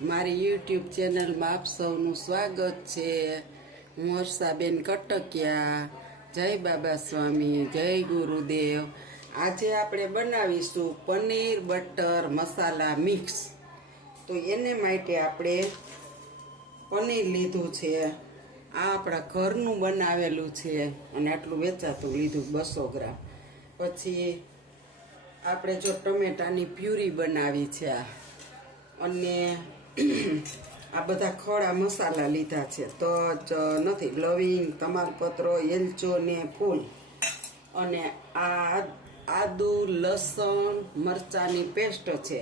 મારી યુટ્યુબ ચેનલમાં આપ સૌનું સ્વાગત છે। હું હર્ષાબેન કટકિયા। જય બાબા સ્વામી, જય ગુરુદેવ। આજે આપણે બનાવીશું પનીર બટર મસાલા મિક્સ। તો એને માટે આપણે પનીર લીધું છે। આ આપણા ઘરનું બનાવેલું છે અને આટલું વેચાતું લીધું 200 ગ્રામ। પછી આપણે જો ટમેટાની પ્યુરી બનાવી છે અને આ બધા ખડા મસાલા લીધા છે, તજ નથી, લવિંગ, તમાલપત્ર, એલચો ને ફૂલ, અને આ આદુ, લસણ, મરચાંની પેસ્ટ છે,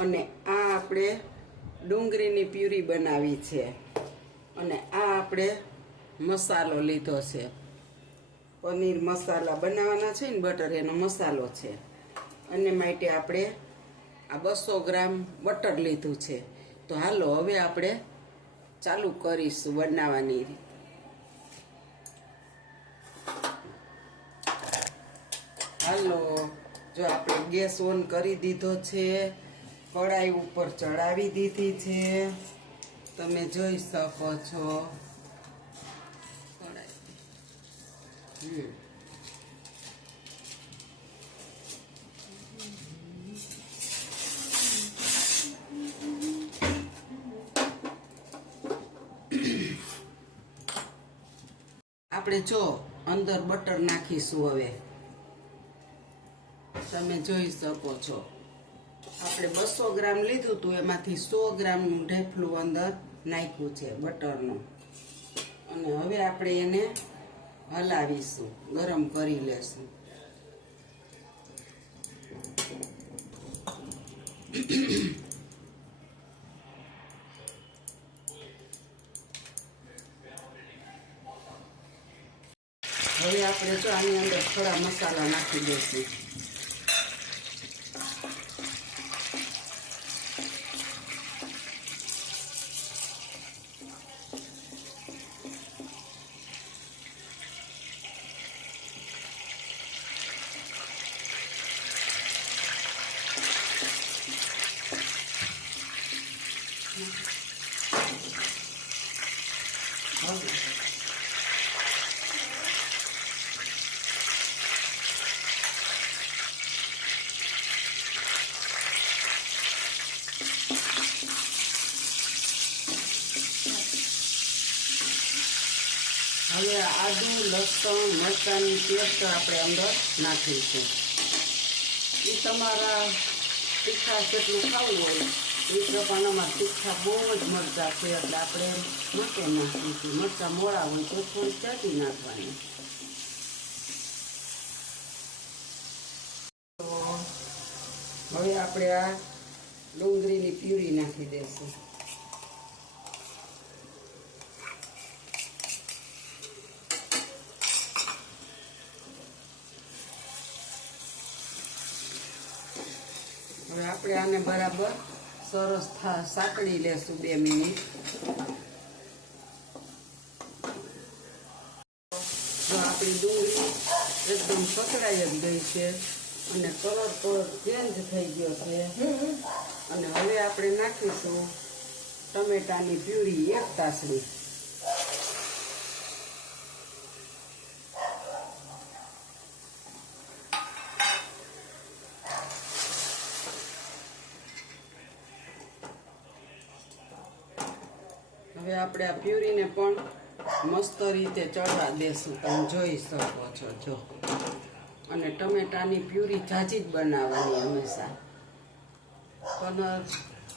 અને આ આપણે ડુંગળીની પ્યુરી બનાવી છે, અને આ આપણે મસાલો લીધો છે, પનીર મસાલા બનાવવાના છે ને બટર, એનો મસાલો છે। અને માટે આપણે આ 200 ગ્રામ બટર લીધું છે। તો હાલો હવે આપણે ચાલુ કરીશું બનાવવાની। હાલો, જો આપણે ગેસ ઓન કરી દીધો છે, કડાઈ ઉપર ચડાવી દીધી છે, તમે જોઈ શકો છો કડાઈ। આપણે જો અંદર બટર નાખીશું। હવે તમે જોઈ શકો છો આપણે 200 ગ્રામ લીધું હતું, એમાંથી 100 ગ્રામનું ઢેફલું અંદર નાખ્યું છે બટરનું, અને હવે આપણે એને હલાવીશું, ગરમ કરી લેશું। હવે આપણે જો આની અંદર થોડા મસાલા નાખી દઈશું। હવે આદુ, લસણ, મરચાંની પેસ્ટ આપણે અંદર નાખીશું। એ તમારા તીખા જેટલું ખાવું હોય એ પ્રમાણમાં, તીખા બહુ જ મરચાં છે એટલે આપણે મરચું નાખીશું, મરચાં મોળા હોય તો થોડી ચાટી નાખવાની। હવે આપણે આ ડુંગળીની પ્યુરી નાખી દઈશું। હવે આપણે આને બરાબર સરસ સાંકળી લેશું 2 મિનિટ। જો આપણી ડુંગળી એકદમ પકડાઈ જ ગઈ છે અને કલર ચેન્જ થઈ ગયો છે, અને હવે આપણે નાખીશું ટમેટાની પ્યુરી 1 તાસડી। હવે આપણે આ પ્યુરીને પણ મસ્ત રીતે ચડવા દેશું, તમે જોઈ શકો છો। જો, અને ટમેટાની પ્યુરી ઝાઝી જ બનાવવાની હંમેશા।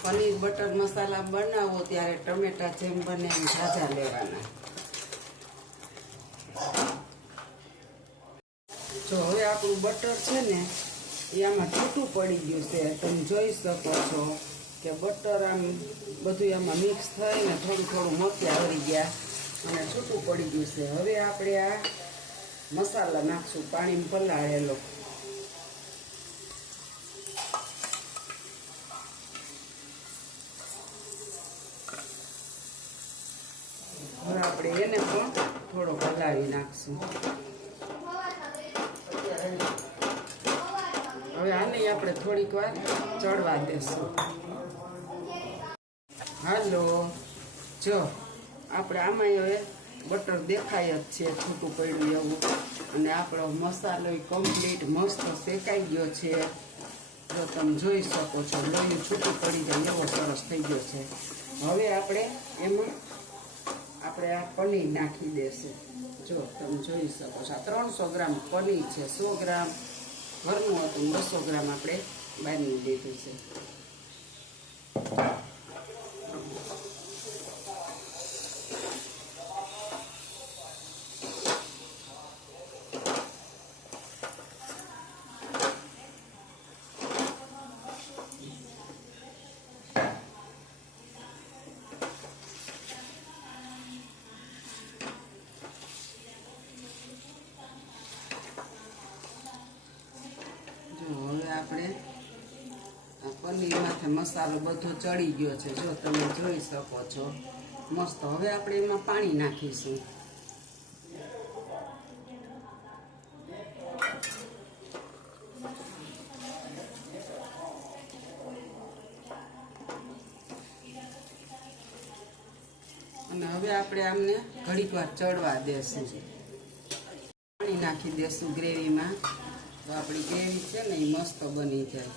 પનીર બટર મસાલા બનાવો ત્યારે ટમેટા જેમ બને એમ ઝાઝા લેવાના। જો હવે આપણું બટર છે ને એ આમાં છૂટું પડી ગયું છે, તમે જોઈ શકો છો કે બટર આમ બધું આમાં મિક્સ થઈને થોડું મોતિયા હરી ગયા અને છૂટું પડી ગયું છે। હવે આપણે આ મસાલા નાખશું, પાણીમાં પલાળેલો। હવે આપણે એને પણ થોડો હલાવી નાખશું। હવે આને આપણે થોડીક વાર ચડવા દેશું। હાલો, જો આપણે આમાં હવે બટર દેખાય જ છે, છૂટું પડ્યું એવું. અને આપણો મસાલો કમ્પ્લીટ મસ્ત શેકાઈ ગયો છે. જો તમે જોઈ શકો છો, લોહી છૂટું પડી જાય એવો સરસ થઈ ગયો છે. હવે આપણે એમાં આ પનીર નાખી દેશું. જો તમે જોઈ શકો છો, આ 300 ગ્રામ પનીર છે. 100 ગ્રામ ઘરનું હતું, 200 ગ્રામ આપણે બહારનું લીધું છે. હવે આપણે આ પનીર માથે મસાલો બધો ચડી ગયો છે. જો તમે જોઈ શકો છો મસ્ત. હવે આપણે એમાં પાણી નાખીશું. અને હવે આપણે આમને ઘડીક વાર ચડવા દેશું. પાણી નાખી દેશું ગ્રેવીમાં, તો આપણી ગ્રેવી છે ને એ મસ્ત બની જાય.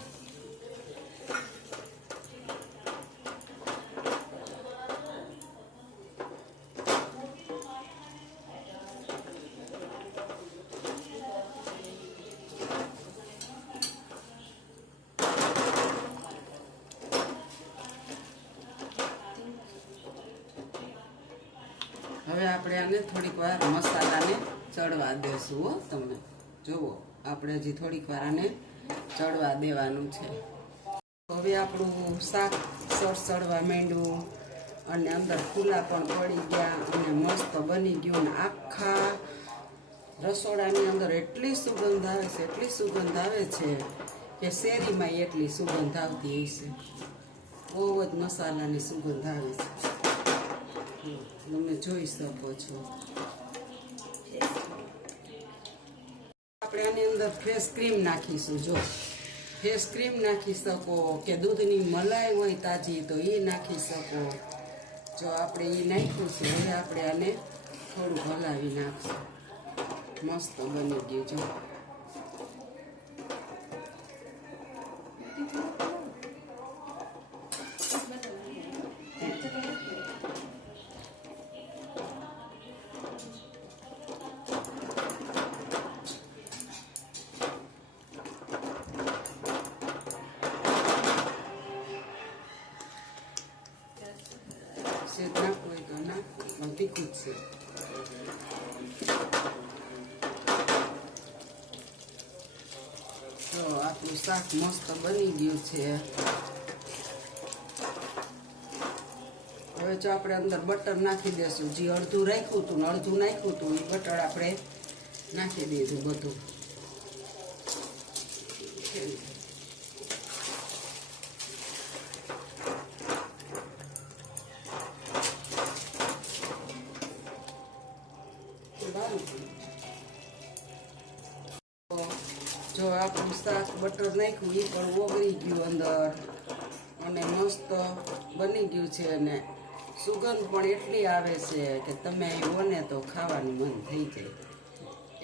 હવે આપણે આને થોડીક વાર મસાલાને ચડવા દેશું. હો, તમે જુઓ, આપણે હજી થોડીક વાર આને ચડવા દેવાનું છે. હવે આપણું શાક સડવા માંડ્યું અને અંદર ફૂલા પણ પડી ગયા અને મસ્ત બની ગયું. ને આખા રસોડાની અંદર એટલી સુગંધ આવે છે, એટલી સુગંધ આવે છે કે શેરીમાં એટલી સુગંધ આવતી હશે. બહુ જ મસાલાની સુગંધ આવે છે, તમે જોઈ શકો છો. આપણે આની અંદર ફેસ ક્રીમ નાખીશું. જો ફેસ ક્રીમ નાખી શકો કે દૂધની મલાઈ હોય તાજી તો એ નાખી શકો. જો આપણે એ નાખ્યું છે. હવે આપણે આને થોડું હલાવી નાખશું. મસ્ત બની ગયું. જો સેજ નાખવું હોય તો ના, પણ તીખું જ છે. તો આપણું શાક મસ્ત બની ગયું છે. હવે જો આપણે અંદર બટર નાખી દેશું. જે અડધું રાખ્યું હતું ને અડધું નાખ્યું હતું એ બટર આપણે નાખી દીધું બધું. જો આપણું શાક બટર નાખ્યું એ પણ ઓગળી ગયું અંદર અને મસ્ત બની ગયું છે. અને સુગંધ પણ એટલી આવે છે કે તમે આવ્યો ને તો ખાવાનું મન થઈ જાય.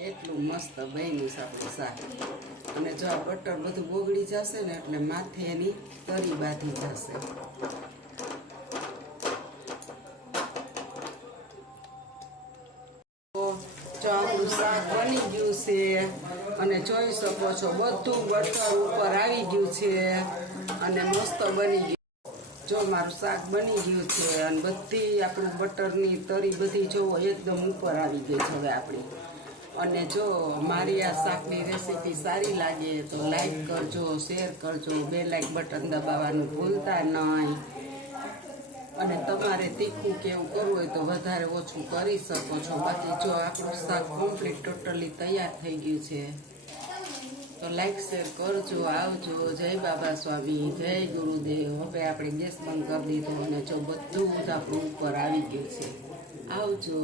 એટલું મસ્ત બન્યું છે આપણું શાક. અને જો આ બટર બધું ઓગળી જશે ને એટલે માથે એની તરી બાંધી જશે. જો આપણું શાક બની ગયું છે અને જોઈ શકો છો બધું બટર ઉપર આવી ગયું છે અને મસ્ત બની ગયું. જો મારું શાક બની ગયું છે અને બધી આપણું બટરની તરી બધી જોવો એકદમ ઉપર આવી ગઈ છે હવે આપણી. અને જો મારી આ શાકની રેસીપી સારી લાગે તો લાઈક કરજો, શેર કરજો, બે લાઈક બટન દબાવવાનું ભૂલતા નહીં. અને તમારે તીખું કે એવું કરવું હોય તો વધારે ઓછું કરી શકો છો. બાકી જો આપણું શાક કમ્પ્લીટ ટોટલી તૈયાર થઈ ગયું છે. તો લાઈક શેર કરજો. આવજો. જય બાબા સ્વામી, જય ગુરુદેવ. હવે આપણે ગેસ બંધ કરી દીધો અને જો બધું જ આપણું ઉપર આવી ગયું છે. આવજો.